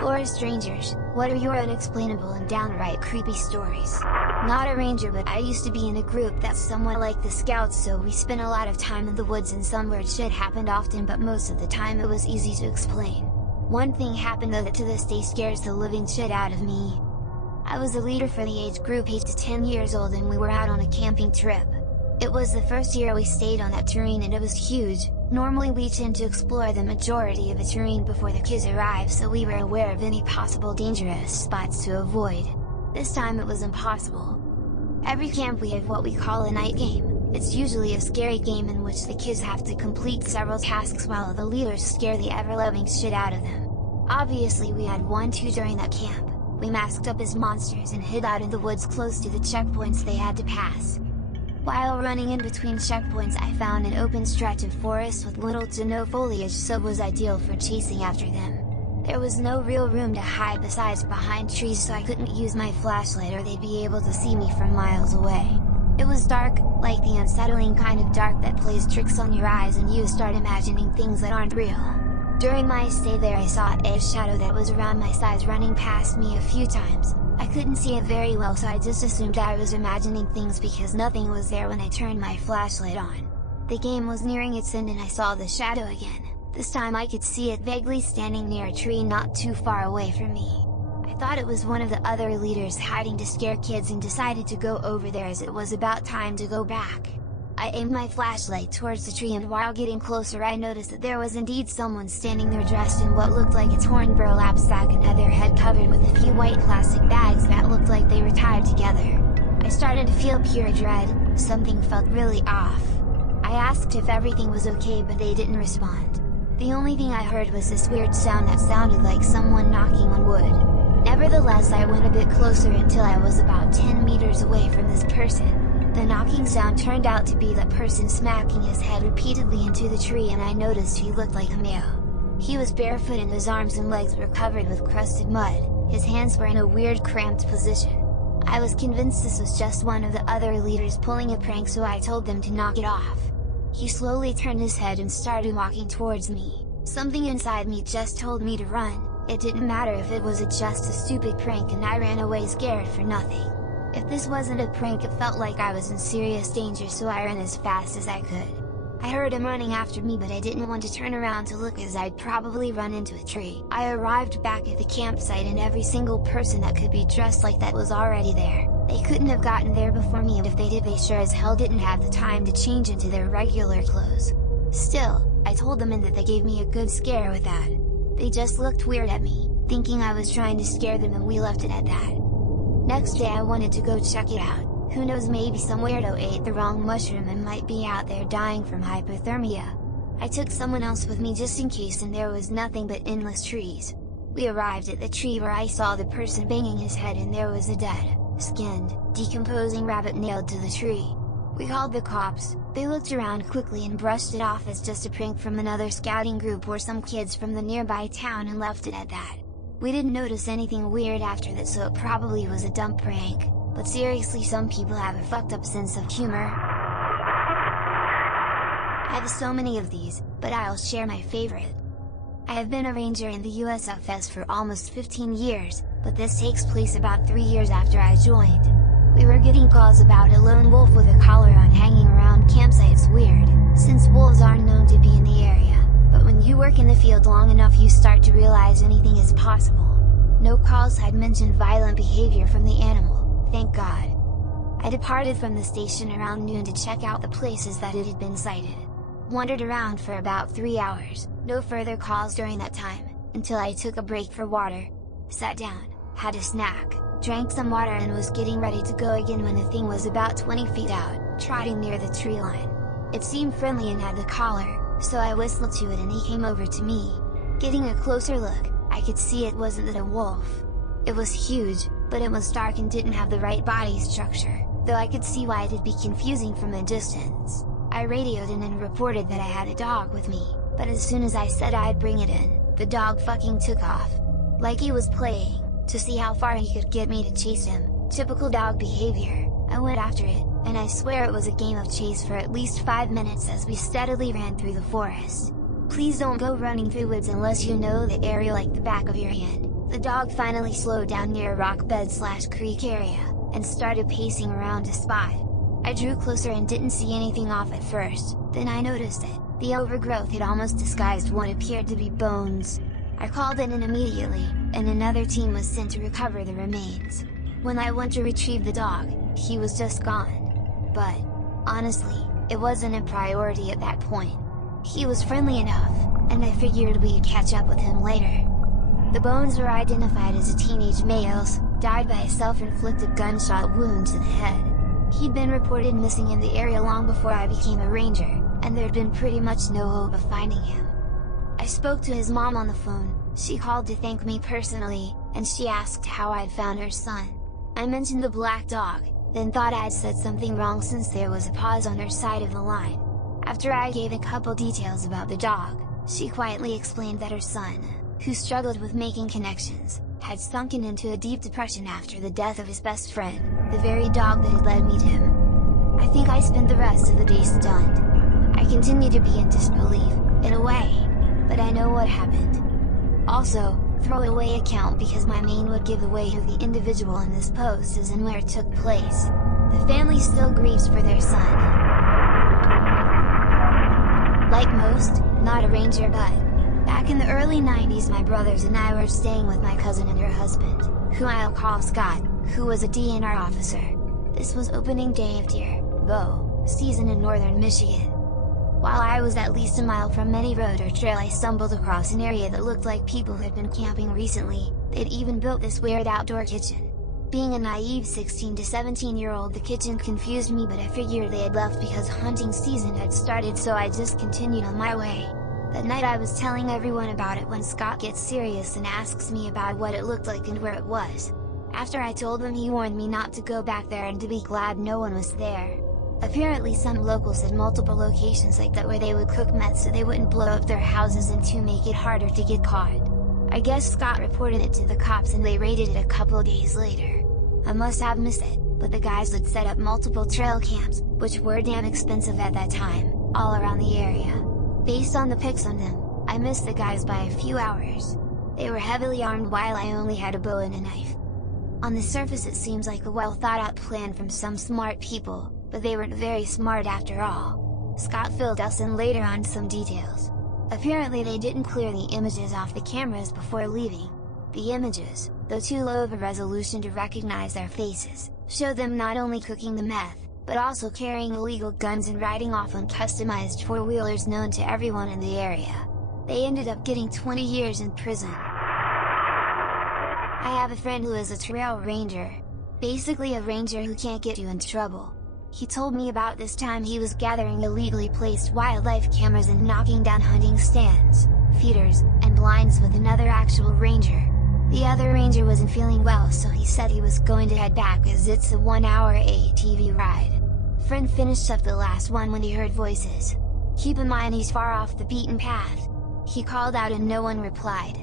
Forest Rangers, what are your unexplainable and downright creepy stories? Not a ranger, but I used to be in a group that's somewhat like the Scouts, so we spent a lot of time in the woods and some weird shit happened often, but most of the time it was easy to explain. One thing happened though that to this day scares the living shit out of me. I was a leader for the age group 8 to 10 years old and we were out on a camping trip. It was the first year we stayed on that terrain and it was huge. Normally we tend to explore the majority of the terrain before the kids arrive, so we were aware of any possible dangerous spots to avoid. This time it was impossible. Every camp we have what we call a night game. It's usually a scary game in which the kids have to complete several tasks while the leaders scare the ever-loving shit out of them. Obviously we had one too during that camp. We masked up as monsters and hid out in the woods close to the checkpoints they had to pass. While running in between checkpoints I found an open stretch of forest with little to no foliage, so it was ideal for chasing after them. There was no real room to hide besides behind trees, so I couldn't use my flashlight or they'd be able to see me from miles away. It was dark, like the unsettling kind of dark that plays tricks on your eyes and you start imagining things that aren't real. During my stay there I saw a shadow that was around my size running past me a few times. I couldn't see it very well, so I just assumed I was imagining things because nothing was there when I turned my flashlight on. The game was nearing its end and I saw the shadow again. This time I could see it vaguely standing near a tree not too far away from me. I thought it was one of the other leaders hiding to scare kids and decided to go over there as it was about time to go back. I aimed my flashlight towards the tree and while getting closer I noticed that there was indeed someone standing there dressed in what looked like a torn burlap sack and had their head covered with a few white plastic bags that looked like they were tied together. I started to feel pure dread. Something felt really off. I asked if everything was okay, but they didn't respond. The only thing I heard was this weird sound that sounded like someone knocking on wood. Nevertheless I went a bit closer until I was about 10 meters away from this person. The knocking sound turned out to be that person smacking his head repeatedly into the tree, and I noticed he looked like a male. He was barefoot and his arms and legs were covered with crusted mud, his hands were in a weird cramped position. I was convinced this was just one of the other leaders pulling a prank, so I told them to knock it off. He slowly turned his head and started walking towards me. Something inside me just told me to run. It didn't matter if it was just a stupid prank, and I ran away scared for nothing. If this wasn't a prank it felt like I was in serious danger, so I ran as fast as I could. I heard him running after me, but I didn't want to turn around to look as I'd probably run into a tree. I arrived back at the campsite and every single person that could be dressed like that was already there. They couldn't have gotten there before me, and if they did they sure as hell didn't have the time to change into their regular clothes. Still, I told them and that they gave me a good scare with that. They just looked weird at me, thinking I was trying to scare them, and we left it at that. Next day I wanted to go check it out. Who knows, maybe some weirdo ate the wrong mushroom and might be out there dying from hypothermia. I took someone else with me just in case, and there was nothing but endless trees. We arrived at the tree where I saw the person banging his head, and there was a dead, skinned, decomposing rabbit nailed to the tree. We called the cops. They looked around quickly and brushed it off as just a prank from another scouting group or some kids from the nearby town, and left it at that. We didn't notice anything weird after that, so it probably was a dumb prank, but seriously, some people have a fucked up sense of humor. I have so many of these, but I'll share my favorite. I have been a ranger in the USFS for almost 15 years, but this takes place about 3 years after I joined. We were getting calls about a lone wolf with a collar on hanging around campsites. Weird, since wolves aren't known to be in the area. But when you work in the field long enough you start to realize anything is possible. No calls had mentioned violent behavior from the animal, thank God. I departed from the station around noon to check out the places that it had been sighted. Wandered around for about 3 hours, no further calls during that time, until I took a break for water. Sat down, had a snack, drank some water and was getting ready to go again when the thing was about 20 feet out, trotting near the tree line. It seemed friendly and had the collar, so I whistled to it and he came over to me. Getting a closer look, I could see it wasn't a wolf. It was huge, but it was dark and didn't have the right body structure, though I could see why it'd be confusing from a distance. I radioed in and reported that I had a dog with me, but as soon as I said I'd bring it in, the dog fucking took off. Like he was playing, to see how far he could get me to chase him. Typical dog behavior. I went after it, and I swear it was a game of chase for at least 5 minutes as we steadily ran through the forest. Please don't go running through woods unless you know the area like the back of your hand." The dog finally slowed down near a rock bed/creek area, and started pacing around to spot. I drew closer and didn't see anything off at first, then I noticed it. The overgrowth had almost disguised what appeared to be bones. I called in immediately, and another team was sent to recover the remains. When I went to retrieve the dog, he was just gone. But, honestly, it wasn't a priority at that point. He was friendly enough, and I figured we'd catch up with him later. The bones were identified as a teenage male's, died by a self-inflicted gunshot wound to the head. He'd been reported missing in the area long before I became a ranger, and there'd been pretty much no hope of finding him. I spoke to his mom on the phone. She called to thank me personally, and she asked how I'd found her son. I mentioned the black dog, then thought I'd said something wrong since there was a pause on her side of the line. After I gave a couple details about the dog, she quietly explained that her son, who struggled with making connections, had sunken into a deep depression after the death of his best friend, the very dog that had led me to him. I think I spent the rest of the day stunned. I continue to be in disbelief, in a way, but I know what happened. Also, throwaway account because my name would give away who the individual in this post is and where it took place. The family still grieves for their son. Like most, not a ranger but, back in the early 90s my brothers and I were staying with my cousin and her husband, who I'll call Scott, who was a DNR officer. This was opening day of deer, bow, season in northern Michigan. While I was at least a mile from any road or trail I stumbled across an area that looked like people had been camping recently. They'd even built this weird outdoor kitchen. Being a naive 16 to 17-year-old, the kitchen confused me, but I figured they had left because hunting season had started, so I just continued on my way. That night I was telling everyone about it when Scott gets serious and asks me about what it looked like and where it was. After I told him, he warned me not to go back there and to be glad no one was there. Apparently some locals had multiple locations like that where they would cook meth so they wouldn't blow up their houses and to make it harder to get caught. I guess Scott reported it to the cops and they raided it a couple days later. I must have missed it, but the guys had set up multiple trail camps, which were damn expensive at that time, all around the area. Based on the pics on them, I missed the guys by a few hours. They were heavily armed while I only had a bow and a knife. On the surface it seems like a well thought out plan from some smart people, but they weren't very smart after all. Scott filled us in later on some details. Apparently they didn't clear the images off the cameras before leaving. The images, though too low of a resolution to recognize their faces, showed them not only cooking the meth, but also carrying illegal guns and riding off on customized four-wheelers known to everyone in the area. They ended up getting 20 years in prison. I have a friend who is a trail ranger. Basically a ranger who can't get you in trouble. He told me about this time he was gathering illegally placed wildlife cameras and knocking down hunting stands, feeders, and blinds with another actual ranger. The other ranger wasn't feeling well, so he said he was going to head back as it's a 1-hour ATV ride. Friend finished up the last one when he heard voices. Keep in mind he's far off the beaten path. He called out and no one replied.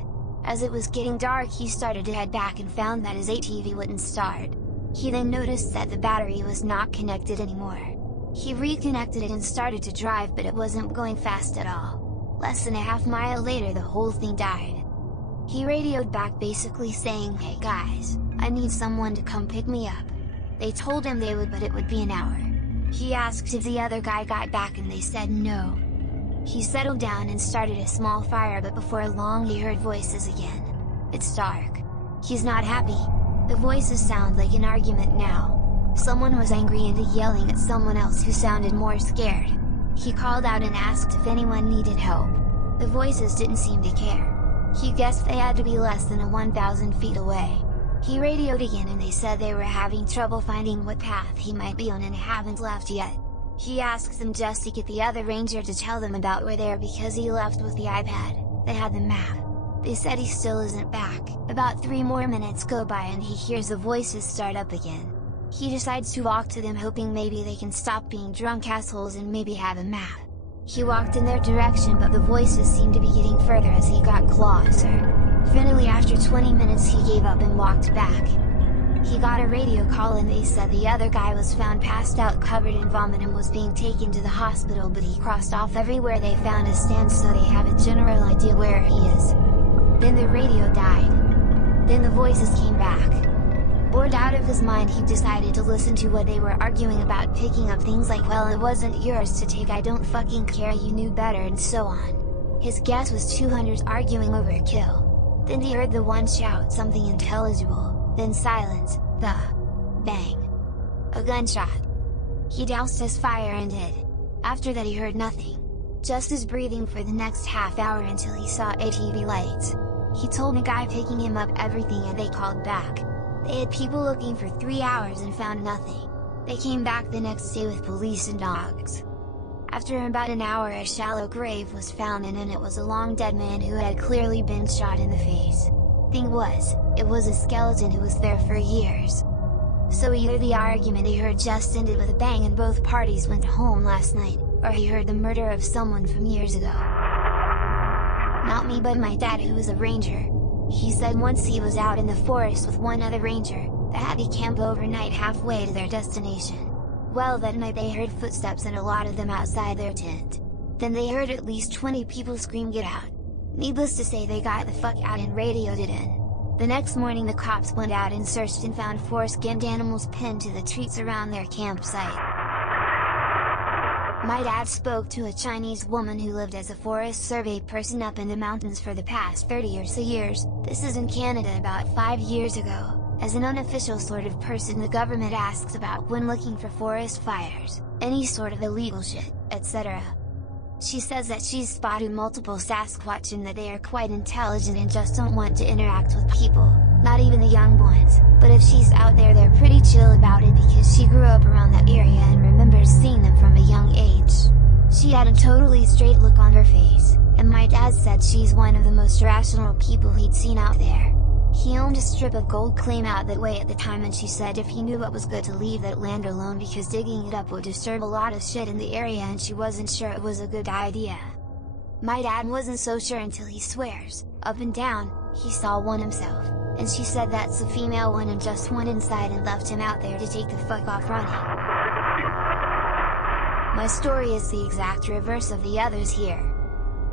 As it was getting dark he started to head back and found that his ATV wouldn't start. He then noticed that the battery was not connected anymore. He reconnected it and started to drive, but it wasn't going fast at all. Less than a half mile later the whole thing died. He radioed back basically saying, "Hey guys, I need someone to come pick me up." They told him they would, but it would be an hour. He asked if the other guy got back and they said no. He settled down and started a small fire, but before long he heard voices again. It's dark. He's not happy. The voices sound like an argument now. Someone was angry and yelling at someone else who sounded more scared. He called out and asked if anyone needed help. The voices didn't seem to care. He guessed they had to be less than 1,000 feet away. He radioed again and they said they were having trouble finding what path he might be on and haven't left yet. He asked them just to get the other ranger to tell them about where they are because he left with the iPad. They had the map. They said he still isn't back. About 3 more minutes go by and he hears the voices start up again. He decides to walk to them, hoping maybe they can stop being drunk assholes and maybe have a map. He walked in their direction, but the voices seemed to be getting further as he got closer. Finally after 20 minutes he gave up and walked back. He got a radio call and they said the other guy was found passed out covered in vomit and was being taken to the hospital, but he crossed off everywhere they found his stand, so they have a general idea where he is. Then the radio died. Then the voices came back. Bored out of his mind, he decided to listen to what they were arguing about, picking up things like, well, it wasn't yours to take, I don't fucking care, you knew better, and so on. His guess was 2 hunters arguing over a kill. Then he heard the one shout something unintelligible, then silence, the bang. A gunshot. He doused his fire and hid. After that he heard nothing. Just his breathing for the next half hour until he saw ATV lights. He told a guy picking him up everything and they called back. They had people looking for 3 hours and found nothing. They came back the next day with police and dogs. After about an hour a shallow grave was found and in it was a long dead man who had clearly been shot in the face. Thing was, it was a skeleton who was there for years. So either the argument he heard just ended with a bang and both parties went home last night, or he heard the murder of someone from years ago. Not me, but my dad, who was a ranger. He said once he was out in the forest with one other ranger, that had to camp overnight halfway to their destination. Well, that night they heard footsteps and a lot of them outside their tent. Then they heard at least 20 people scream, "Get out!" Needless to say, they got the fuck out and radioed it in. The next morning the cops went out and searched and found 4 skinned animals pinned to the trees around their campsite. My dad spoke to a Chinese woman who lived as a forest survey person up in the mountains for the past 30 or so years. This is in Canada about 5 years ago. As an unofficial sort of person the government asks about when looking for forest fires, any sort of illegal shit, etc. She says that she's spotted multiple Sasquatch and that they are quite intelligent and just don't want to interact with people, not even the young ones, but if she's out there they're pretty chill about it because she grew up around that area and remembers seeing them from a young age. She had a totally straight look on her face, and my dad said she's one of the most rational people he'd seen out there. He owned a strip of gold claim out that way at the time, and she said if he knew what was good to leave that land alone because digging it up would disturb a lot of shit in the area and she wasn't sure it was a good idea. My dad wasn't so sure until he swears, up and down, he saw one himself, and she said that's a female one and just went inside and left him out there to take the fuck off running. My story is the exact reverse of the others here.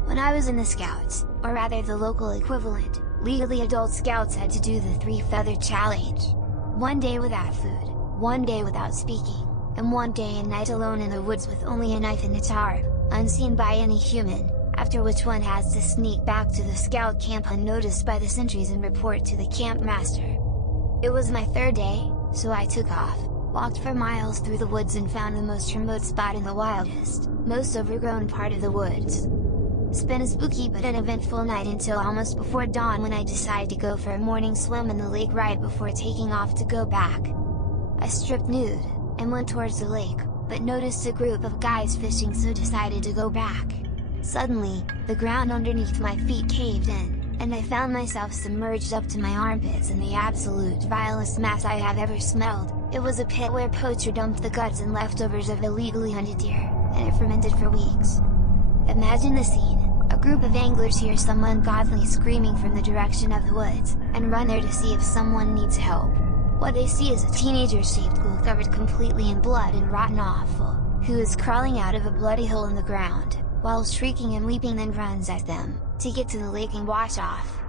When I was in the Scouts, or rather the local equivalent, legally adult Scouts had to do the 3 feather challenge. 1 day without food, 1 day without speaking, and 1 day and night alone in the woods with only a knife and a tarp, unseen by any human, after which one has to sneak back to the scout camp unnoticed by the sentries and report to the camp master. It was my 3rd day, so I took off, walked for miles through the woods and found the most remote spot in the wildest, most overgrown part of the woods. Spent a spooky but an eventful night until almost before dawn when I decided to go for a morning swim in the lake right before taking off to go back. I stripped nude, and went towards the lake, but noticed a group of guys fishing, so decided to go back. Suddenly, the ground underneath my feet caved in, and I found myself submerged up to my armpits in the absolute vilest mess I have ever smelled. It was a pit where poacher dumped the guts and leftovers of illegally hunted deer, and it fermented for weeks. Imagine the scene. A group of anglers hear some ungodly screaming from the direction of the woods, and run there to see if someone needs help. What they see is a teenager-shaped ghoul covered completely in blood and rotten offal, who is crawling out of a bloody hole in the ground, while shrieking and weeping, then runs at them, to get to the lake and wash off.